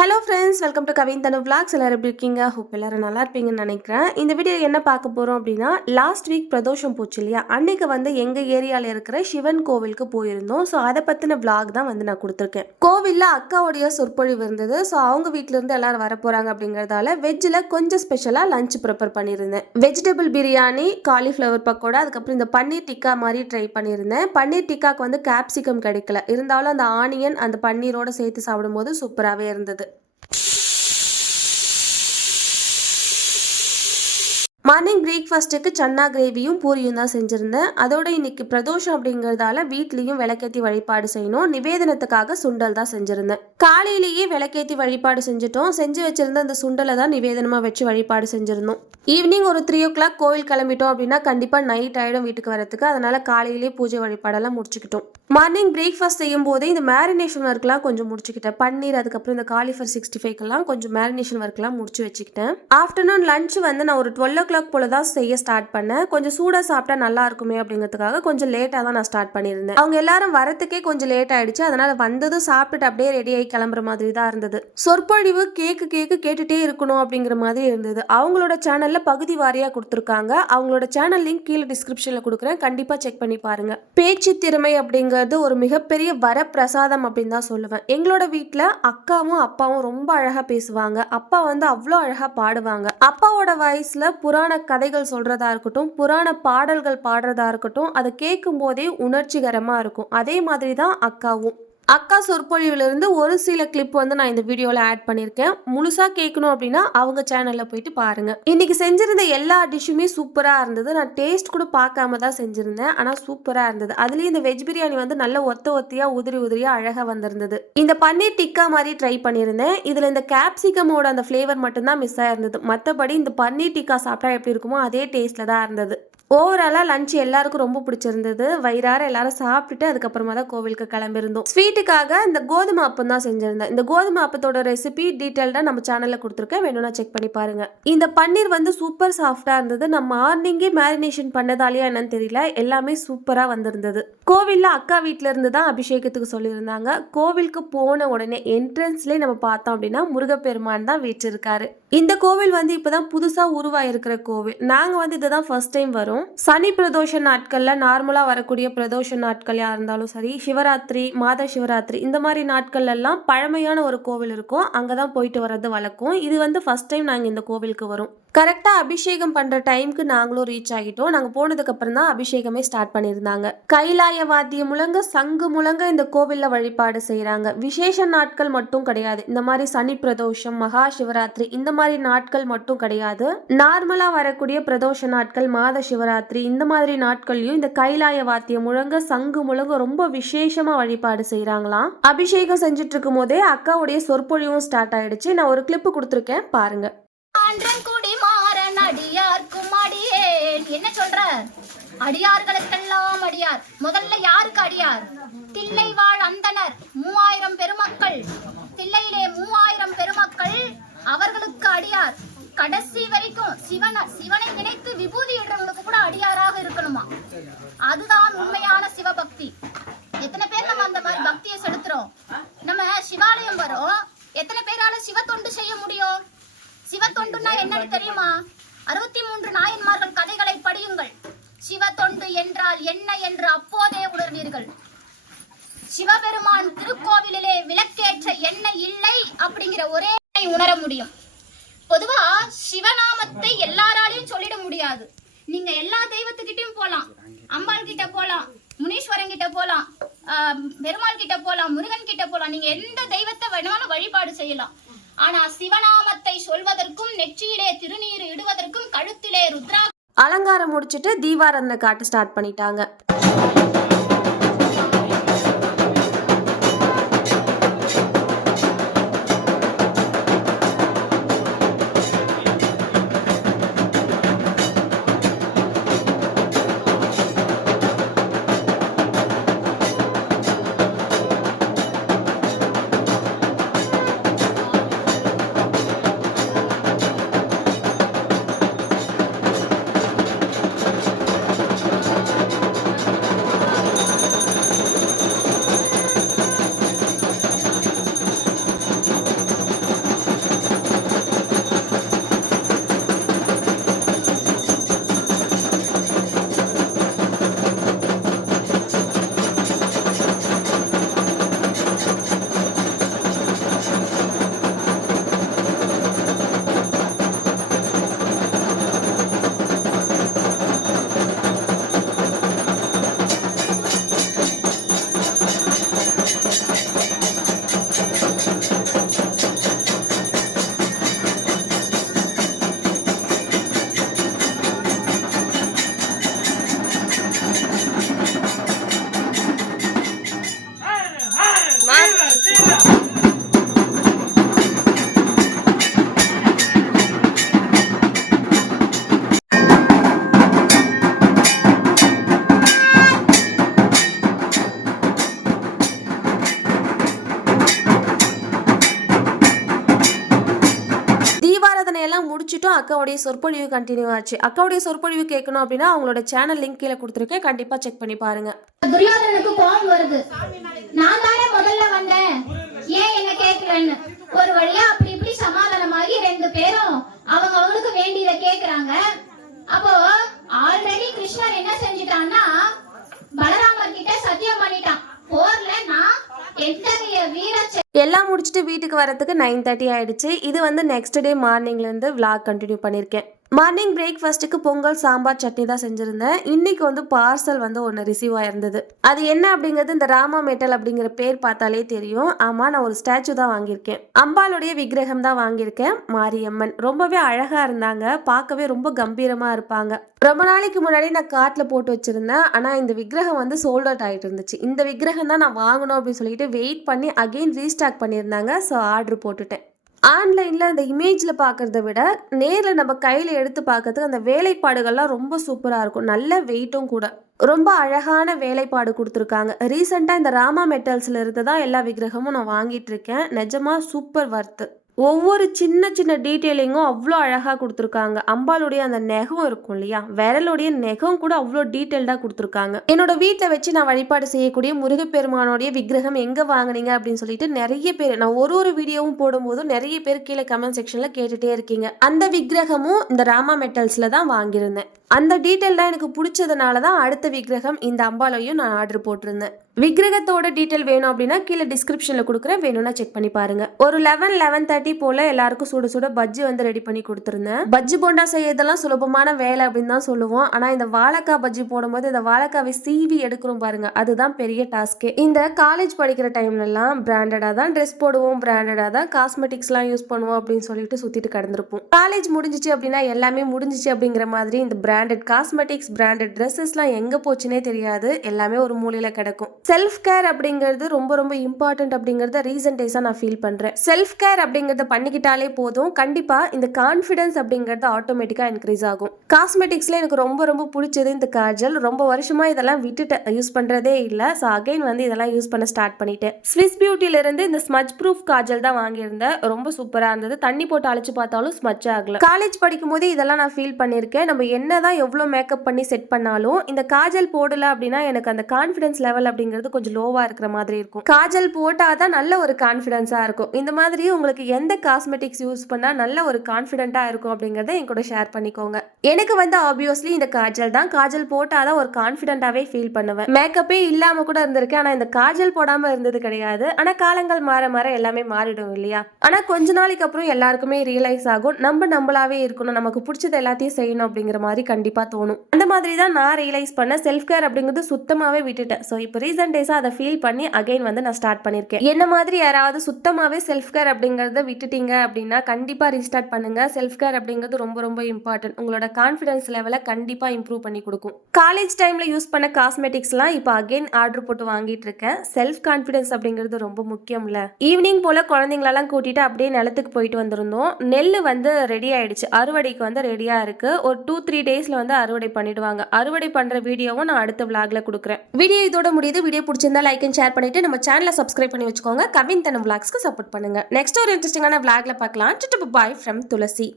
Hello friends, welcome to Kavin Thanu vlogs. எல்லாரும் எப்படி இருக்கீங்க? ஹோப் எல்லாரும் நல்லா இருப்பீங்கன்னு நினைக்கிறேன். இந்த வீடியோ என்ன பார்க்க போகிறோம் அப்படின்னா, லாஸ்ட் வீக் பிரதோஷம் போச்சு இல்லையா, அன்னைக்கு வந்து எங்கள் ஏரியாவில் இருக்கிற சிவன் கோவிலுக்கு போயிருந்தோம். ஸோ அதை பற்றின விளாக் தான் வந்து நான் கொடுத்துருக்கேன். கோவிலில் அக்காவுடைய சொற்பொழிவு இருந்தது. ஸோ அவங்க வீட்டிலேருந்து எல்லாரும் வர போகிறாங்க அப்படிங்கிறதால வெஜ்ஜில் கொஞ்சம் ஸ்பெஷலாக லஞ்ச் ப்ரிப்பேர் பண்ணியிருந்தேன். வெஜிடபிள் பிரியாணி, காலிஃப்ளவர் பக்கோடா, அதுக்கப்புறம் இந்த பன்னீர் டிக்கா மாதிரி ட்ரை பண்ணியிருந்தேன். பன்னீர் டிக்காக்கு வந்து கேப்சிகம் கிடைக்கல, இருந்தாலும் அந்த ஆனியன் அந்த பன்னீரோடு சேர்த்து சாப்பிடும்போது சூப்பராகவே இருந்தது. மார்னிங் பிரேக்ஃபாஸ்ட்டுக்கு சன்னா கிரேவியும் பூரியும் தான் செஞ்சுருந்தேன். அதோட இன்னைக்கு பிரதோஷம் அப்படிங்கிறதால வீட்லேயும் விளக்கேற்றி வழிபாடு செய்யணும். நிவேதனத்துக்காக சுண்டல் தான் செஞ்சுருந்தேன். காலையிலேயே விளக்கேற்றி வழிபாடு செஞ்சுட்டோம். செஞ்சு வச்சுருந்த அந்த சுண்டலை தான் நிவேதனமாக வச்சு வழிபாடு செஞ்சுருந்தோம். ஈவினிங் ஒரு 3 o'clock கோவில் கிளம்பிட்டோம் அப்படின்னா கண்டிப்பாக நைட் ஆகிடும் வீட்டுக்கு வரத்துக்கு. அதனால் காலையிலேயே பூஜை வழிபாடெல்லாம் முடிச்சுக்கிட்டோம். மார்னிங் பிரேக்ஃபாஸ்ட் செய்யும் போதே இந்த மேரினேஷன் ஒர்க்லாம் கொஞ்சம் முடிச்சுக்கிட்டேன். பன்னீர், அதுக்கப்புறம் இந்த காலிஃப்ளவர் 65க்கெல்லாம் கொஞ்சம் மேரினேஷன் ஒர்க்லாம் முடிச்சு வச்சுக்கிட்டேன். ஆஃப்டர்நூன் லஞ்ச் வந்து நான் ஒரு 12 o'clock போல தான் செய்ய ஸ்டார்ட் பண்ணேன். கொஞ்சம் சூடாக சாப்பிட்டா நல்லா இருக்குமே அப்படிங்கிறதுக்காக கொஞ்சம் லேட்டாக தான் நான் ஸ்டார்ட் பண்ணியிருந்தேன். அவங்க எல்லாரும் வரத்துக்கே கொஞ்சம் லேட் ஆயிடுச்சு. அதனால வந்ததும் சாப்பிட்டுட்டு அப்படியே ரெடி ஆகி கிளம்புற மாதிரி தான் இருந்தது. சொற்பொழிவு கேக்கு கேட்டுட்டே இருக்கணும் அப்படிங்கிற மாதிரி இருந்தது. அவங்களோட சேனல்ல பகுதி வாரியாக கொடுத்துருக்காங்க. அவங்களோட சேனல் லிங்க் கீழே டிஸ்கிரிப்ஷனில் கொடுக்குறேன், கண்டிப்பாக செக் பண்ணி பாருங்க. பேச்சு திறமை அப்படிங்கிறது ஒரு மிகப்பெரிய வரப்பிரசாதம் அப்படின்னு தான் சொல்லுவேன். எங்களோட வீட்டில் அக்காவும் அப்பாவும் ரொம்ப அழகாக பேசுவாங்க. அப்பா வந்து அவ்வளோ அழகாக பாடுவாங்க. அப்பாவோட வாய்ஸில் புராண கதைகள் சொல்றதா இருக்கட்டும், புராண பாடல்கள் பாடுறதா இருக்கட்டும், அதை கேட்கும் போதே உணர்ச்சிகரமா இருக்கும். அதே மாதிரி தான் அக்காவும். அக்கா சொற்பொழிவிலிருந்து ஒரு சில கிளிப் வந்து நான் இந்த வீடியோவில் ஆட் பண்ணியிருக்கேன். முழுசாக கேட்கணும் அப்படின்னா அவங்க சேனலில் போயிட்டு பாருங்கள். இன்றைக்கி செஞ்சுருந்த எல்லா டிஷ்ஷுமே சூப்பராக இருந்தது. நான் டேஸ்ட் கூட பார்க்காம தான் செஞ்சுருந்தேன், ஆனால் சூப்பராக இருந்தது. அதுலேயும் இந்த வெஜ் பிரியாணி வந்து நல்ல ஒத்தியாக உதிரியாக அழகாக வந்திருந்தது. இந்த பன்னீர் டிக்கா மாதிரி ட்ரை பண்ணியிருந்தேன். இதில் இந்த கேப்சிகமோட அந்த ஃப்ளேவர் மட்டும்தான் மிஸ் ஆயிருந்தது. மற்றபடி இந்த பன்னீர் டிக்கா சாப்பிட்டா எப்படி இருக்குமோ அதே டேஸ்ட்டில் தான் இருந்தது. ஓவராலாக லஞ்ச் எல்லாருக்கும் ரொம்ப பிடிச்சிருந்தது. வயிறார எல்லாரும் சாப்பிட்டுட்டு அதுக்கப்புறமா தான் கோவிலுக்கு கிளம்பியிருந்தோம். ஸ்வீட்டுக்காக இந்த கோதுமை அப்பம் தான் செஞ்சிருந்தேன். இந்த கோதுமை அப்பத்தோட ரெசிபி டீட்டெயில்டாக நம்ம சேனலில் கொடுத்துருக்கேன், வேணும்னா செக் பண்ணி பாருங்க. இந்த பன்னீர் வந்து சூப்பர் சாஃப்டாக இருந்தது. நான் மார்னிங்கே மேரினேஷன் பண்ணதாலேயா என்னன்னு தெரியல, எல்லாமே சூப்பராக வந்திருந்தது. கோவிலில் அக்கா வீட்டில இருந்து தான் அபிஷேகத்துக்கு சொல்லியிருந்தாங்க. கோவிலுக்கு போன உடனே என்ட்ரன்ஸ்லேயே நம்ம பார்த்தோம் அப்படின்னா முருகப்பெருமான் தான் வீற்றிருக்காரு. இந்த கோவில் வந்து இப்போதான் புதுசாக உருவாயிருக்கிற கோவில். நாங்கள் வந்து இதுதான் ஃபர்ஸ்ட் டைம் வரோம். சனி பிரதோஷ நாட்கள்ல நார்மலா வரக்கூடிய பிரதோஷ நாட்கள் இருந்தாலும் சரி, சிவராத்திரி, மாத சிவராத்திரி, இந்த மாதிரி நாட்கள் எல்லாம் பழமையான ஒரு கோவில் இருக்கும். அங்கதான் போயிட்டு வர்றது வழக்கம். இது வந்து ஃபர்ஸ்ட் டைம் நாங்க இந்த கோவிலுக்கு வரோம். கரெக்டா அபிஷேகம் பண்ற டைமுக்கு நாங்களும் ரீச் ஆகிட்டோம். நாங்க போனதுக்கு அப்புறம் தான் அபிஷேகமே ஸ்டார்ட் பண்ணியிருந்தாங்க. கைலாய வாத்தியம் முழங்க, சங்கு முழங்க இந்த கோவில்ல வழிபாடு செய்யறாங்க. விசேஷ நாட்கள் மட்டும் கிடையாது. இந்த மாதிரி சனி பிரதோஷம், மகா சிவராத்திரி, இந்த மாதிரி நாட்கள் மட்டும் கிடையாது. நார்மலா வரக்கூடிய பிரதோஷ நாட்கள், மாத சிவராத்திரி, இந்த மாதிரி நாட்கள்லயும் இந்த கைலாய வாத்தியம் முழங்க, சங்கு முழங்க ரொம்ப விசேஷமா வழிபாடு செய்யறாங்களாம். அபிஷேகம் செஞ்சுட்டு இருக்கும் போதே அக்காவுடைய சொற்பொழிவும் ஸ்டார்ட் ஆயிடுச்சு. நான் ஒரு கிளிப் கொடுத்துருக்கேன், பாருங்க. என்ன சொல்ற? அடியார்களுக்கெல்லாம் அடியார். முதல்ல யாருக்கு அடியார்? தில்லை வாழ் அந்தனர் 3000 பெருமக்கள். தில்லையிலே 3000 பெருமக்கள், அவர்களுக்கு அடியார். கடைசி வரைக்கும் சிவனை நினைத்து விபூதி இடுறவங்களுக்கு கூட அடியாராக இருக்கணுமா? அதுதான் உண்மையான சிவபக்தி. எத்தனை பேர் நம்ம அந்த மாதிரி பக்தியை செலுத்துறோம்? நம்ம சிவாலயம் வரோம், எத்தனை பேரால சிவ தொண்டு செய்ய முடியும்? சிவ தொண்டுன்னா என்னன்னு தெரியுமா? 63 நாயன்மார்கள் கதைகளை படியுங்கள். சிவ தொண்டு என்றால் என்ன என்று அப்போதே உணர்வீர்கள். சிவபெருமான் திருக்கோவிலிலே விளக்கேற்ற எண்ணெய் இல்லை அப்படிங்கிற ஒரே உணர முடியும். பொதுவா சிவநாமத்தை எல்லாராலையும் சொல்லிட முடியாது. நீங்க எல்லா தெய்வத்துக்கிட்டையும் போலாம். அம்பாள் கிட்ட போலாம், முனீஸ்வரன் கிட்ட போலாம், பெருமாள் கிட்ட போலாம், முருகன் கிட்ட போலாம். நீங்க எந்த தெய்வத்தை வேணாலும் வழிபாடு செய்யலாம். ஆனா சிவநாமத்தை சொல்வதற்கும், நெற்றியிலே திருநீர் இடுவதற்கும், கழுத்திலே ருத்ரா அலங்காரம் முடிச்சுட்டு தீபாராதனை காட்ட ஸ்டார்ட் பண்ணிட்டாங்க. எல்லாம் முடிச்சுட்டும் அக்காவுடைய சொற்பொழிவு கண்டினியூ ஆச்சு. அக்காவுடைய சொற்பொழிவு கேட்கணும் அப்படின்னா அவங்களோட சேனல் லிங்க் கீழே கொடுத்துருக்கேன், கண்டிப்பா செக் பண்ணி பாருங்க. துரியோதனுக்கு கோபம் வருது. நான் தானே முதல்ல வந்தேன், ஏன் என்ன கேட்கலன்னு. ஒரு வழியா அப்படி இப்படி சமாதானமாகி 2 பேரும் அவங்களுக்கு வேண்டியதை கேக்குறாங்க. அப்போ ஆல்ரெடி கிருஷ்ணர் என்ன செஞ்சிட்டான்னா பலராமர் கிட்ட சத்தியம் பண்ணிட்டான், போர்ல நான் எத்தகைய வீர எல்லாம் முடிச்சுட்டு வீட்டுக்கு வரதுக்கு 9:30 ஆயிடுச்சு. இது வந்து நெக்ஸ்ட் டே மார்னிங்லேருந்து விளாக் கண்டினியூ பண்ணியிருக்கேன். மார்னிங் பிரேக்ஃபாஸ்ட்டுக்கு பொங்கல் சாம்பார் சட்னி தான் செஞ்சுருந்தேன். இன்னைக்கு வந்து பார்சல் வந்து ஒன்று ரிசீவ் ஆயிருந்தது. அது என்ன அப்படிங்கிறது இந்த ராமா மெட்டல் அப்படிங்கிற பேர் பார்த்தாலே தெரியும். ஆமாம், நான் ஒரு ஸ்டாச்சு தான் வாங்கியிருக்கேன். அம்பாளுடைய விக்கிரகம் தான் வாங்கியிருக்கேன். மாரியம்மன் ரொம்பவே அழகாக இருந்தாங்க, பார்க்கவே ரொம்ப கம்பீரமாக இருப்பாங்க. ரொம்ப நாளைக்கு முன்னாடி நான் காட்டில் போட்டு வச்சுருந்தேன், ஆனால் இந்த விக்கிரகம் வந்து சோல்ட் அவுட் ஆகிட்டு இருந்துச்சு. இந்த விக்கிரகம் தான் நான் வாங்கணும் அப்படின்னு சொல்லிட்டு வெயிட் பண்ணி அகெயின் ரீஸ்டாக் பண்ணியிருந்தாங்க. ஸோ ஆர்டர் போட்டுட்டேன். ஆன்லைனில் அந்த இமேஜில் பார்க்குறத விட நேரில் நம்ம கையில் எடுத்து பார்க்கறதுக்கு அந்த வேலைப்பாடுகள்லாம் ரொம்ப சூப்பராக இருக்கும். நல்ல வெயிட்டும் கூட. ரொம்ப அழகான வேலைப்பாடு கொடுத்துருக்காங்க. ரீசெண்டாக இந்த ராமா மெட்டல்ஸில் இருந்து தான் எல்லா விக்கிரகமும் நான் வாங்கிட்டு இருக்கேன். நிஜமாக சூப்பர் வர்த்து. ஒவ்வொரு சின்ன சின்ன டீட்டெயிலிங்கும் அவ்வளோ அழகாக கொடுத்துருக்காங்க. அம்பாளுடைய அந்த நெகம் இருக்கும் இல்லையா, விரலுடைய நெகம் கூட அவ்வளோ டீட்டெயில்டாக கொடுத்துருக்காங்க. என்னோட வீட்டில் வச்சு நான் வழிபாடு செய்யக்கூடிய முருகப்பெருமானுடைய விக்கிரகம் எங்கே வாங்கினீங்க அப்படின்னு சொல்லிட்டு நிறைய பேர், நான் ஒரு வீடியோவும் போடும்போதும் நிறைய பேர் கீழே கமெண்ட் செக்ஷனில் கேட்டுகிட்டே இருக்கீங்க. அந்த விக்கிரகமும் இந்த ராமா மெட்டல்ஸில் தான் வாங்கியிருந்தேன். அந்த டீட்டெயில் தான் எனக்கு பிடிச்சதுனால தான் அடுத்த விக்கிரகம் இந்த அம்பாலையும் நான் ஆர்டர் போட்டிருந்தேன். விக்கிரகத்தோட டீட்டெயில் வேணும் அப்படின்னா கீழே டிஸ்கிரிப்ஷனில் கொடுக்குறேன், வேணும்னா செக் பண்ணி பாருங்க. ஒரு 11:30 போல் எல்லாருக்கும் சுட சுட பஜ்ஜி வந்து ரெடி பண்ணி கொடுத்துருந்தேன். பஜ்ஜி போண்டா செய்யறதெல்லாம் சுலபமான வேலை அப்படின்னு தான் சொல்லுவோம். ஆனால் இந்த வாழைக்காய் பஜ்ஜி போடும்போது இந்த வாழைக்காவை சீவி எடுக்கிறோம் பாருங்க, அதுதான் பெரிய டாஸ்கே. இந்த காலேஜ் படிக்கிற டைம்லலாம் பிராண்டடாக தான் ட்ரெஸ் போடுவோம், பிராண்டடாக தான் காஸ்மெட்டிக்ஸ்லாம் யூஸ் பண்ணுவோம் அப்படின்னு சொல்லிட்டு சுற்றிட்டு கிடந்திருப்போம். காலேஜ் முடிஞ்சிச்சு அப்படின்னா எல்லாமே முடிஞ்சிச்சு அப்படிங்கிற மாதிரி இந்த பிராண்டட் காஸ்மெட்டிக்ஸ், பிராண்டட் ட்ரெஸ்ஸஸ்லாம் எங்கே போச்சுன்னே தெரியாது, எல்லாமே ஒரு மூலையில் கிடக்கும். செல்ஃப் கேர் அப்படிங்கிறது ரொம்ப ரொம்ப இம்பார்ட்டன்ட் அப்படிங்கிறத ரீசன்ட் டேஸாக நான் ஃபீல் பண்ணுறேன். செல்ஃப் கேர் அப்படிங்கிறத பண்ணிக்கிட்டாலே போதும், கண்டிப்பாக இந்த கான்ஃபிடன்ஸ் அப்படிங்கிறது ஆட்டோமேட்டிக்காக இன்க்ரீஸ் ஆகும். காஸ்மெட்டிக்ஸில் எனக்கு ரொம்ப ரொம்ப பிடிச்சது இந்த காஜல். ரொம்ப வருஷமாக இதெல்லாம் விட்டுட்டேன், யூஸ் பண்ணுறதே இல்லை. ஸோ அகைன் வந்து இதெல்லாம் யூஸ் பண்ண ஸ்டார்ட் பண்ணிட்டேன். ஸ்விஸ் பியூட்டிலேருந்து இந்த ஸ்மஜ் ப்ரூஃப் காஜல் தான் வாங்கியிருந்தேன். ரொம்ப சூப்பராக இருந்தது. தண்ணி போட்டு அழைச்சி பார்த்தாலும் ஸ்மஜ் ஆகல. காலேஜ் படிக்கும் போது இதெல்லாம் நான் ஃபீல் பண்ணியிருக்கேன். நம்ம என்னதான் எவ்வளோ மேக்கப் பண்ணி செட் பண்ணாலும் இந்த காஜல் போடல அப்படின்னா எனக்கு அந்த கான்ஃபிடன்ஸ் லெவல் அப்படிங்கிறது கொஞ்சம் லோவா இருக்கிற மாதிரி இருக்கும். காஜல் போட்டாதான் நல்ல ஒரு கான்ஃபிடன்ஸா இருக்கும். இந்த மாதிரி உங்களுக்கு எந்த காஸ்மெட்டிக்ஸ் யூஸ் பண்ணா நல்ல ஒரு கான்ஃபிடென்ட்டா இருக்கும் அப்படிங்கறத என் கூட ஷேர் பண்ணிக்கோங்க. எனக்கு வந்து ஆப்வியஸ்லி இந்த காஜல் தான். காஜல் போட்டாதான் ஒரு கான்ஃபிடென்ட்டாவே ஃபீல் பண்ணுவேன். மேக்கப்பே இல்லாம கூட இருந்திருக்கேன், ஆனா இந்த காஜல் போடாம இருந்தது கிடையாது. ஆனா காலங்கள் மாற மாற எல்லாமே மாறிடும் இல்லையா. ஆனா கொஞ்ச நாளைக்கு அப்புறம் எல்லாருக்குமே ரியலைஸ் ஆகும், நம்மளாவே இருக்கணும், நமக்கு பிடிச்சது எல்லாத்தையும் செய்யணும் அப்படிங்கிற மாதிரி கண்டிப்பா தோணும். அந்த மாதிரி தான் நான் ரியலைஸ் பண்ண. செல்ஃப் கேர் அப்படிங்கிறது சுத்தமாவே விட்டுட்டேன். ஸோ இப்போ ரீசன்ட் டேஸா அதை ஃபீல் பண்ணி அகைன் வந்து நான் ஸ்டார்ட் பண்ணியிருக்கேன். என்ன மாதிரி யாராவது சுத்தமாவே செல்ஃப் கேர் அப்படிங்கறத விட்டுட்டீங்க அப்படின்னா கண்டிப்பா ரீஸ்டார்ட் பண்ணுங்க. செல்ஃப் கேர் அப்படிங்கிறது ரொம்ப ரொம்ப இம்பார்ட்டன்ட். உங்களோட கான்ஃபிடன்ஸ் லெவலை கண்டிப்பா இம்ப்ரூவ் பண்ணி கொடுக்கும். காலேஜ் டைம்ல யூஸ் பண்ண காஸ்மெட்டிக்ஸ்லாம் இப்போ அகைன் ஆர்டர் போட்டு வாங்கிட்டு இருக்கேன். செல்ஃப் கான்ஃபிடன்ஸ் அப்படிங்கிறது ரொம்ப முக்கியம்ல. ஈவினிங் போல குழந்தைங்களெல்லாம் கூட்டிட்டு அப்படியே நிலத்துக்கு போயிட்டு வந்திருந்தோம். நெல் வந்து ரெடி ஆயிடுச்சு, அறுவடைக்கு வந்து ரெடியா இருக்கு. ஒரு 2-3 டேஸ்ல வந்து அறுவடை பண்ணிடுவாங்க. அறுவடை பண்ற வீடியோவும் நான் அடுத்த விளாக்ல கொடுக்குறேன். வீடியோ இதோட முடியுது. வீடியோ பிடிச்சிருந்தா லைக் அண்ட் ஷேர் பண்ணிட்டு நம்ம சேனலை சப்ஸ்கிரைப் பண்ணி வச்சுக்கோங்க. கவின் தனம் விளாக்ஸ்க்கு சப்போர்ட் பண்ணுங்க. நெக்ஸ்ட் ஒரு இன்ட்ரெஸ்டிங்கான விளாக்ல பார்க்கலாம். Bye from Thulasi.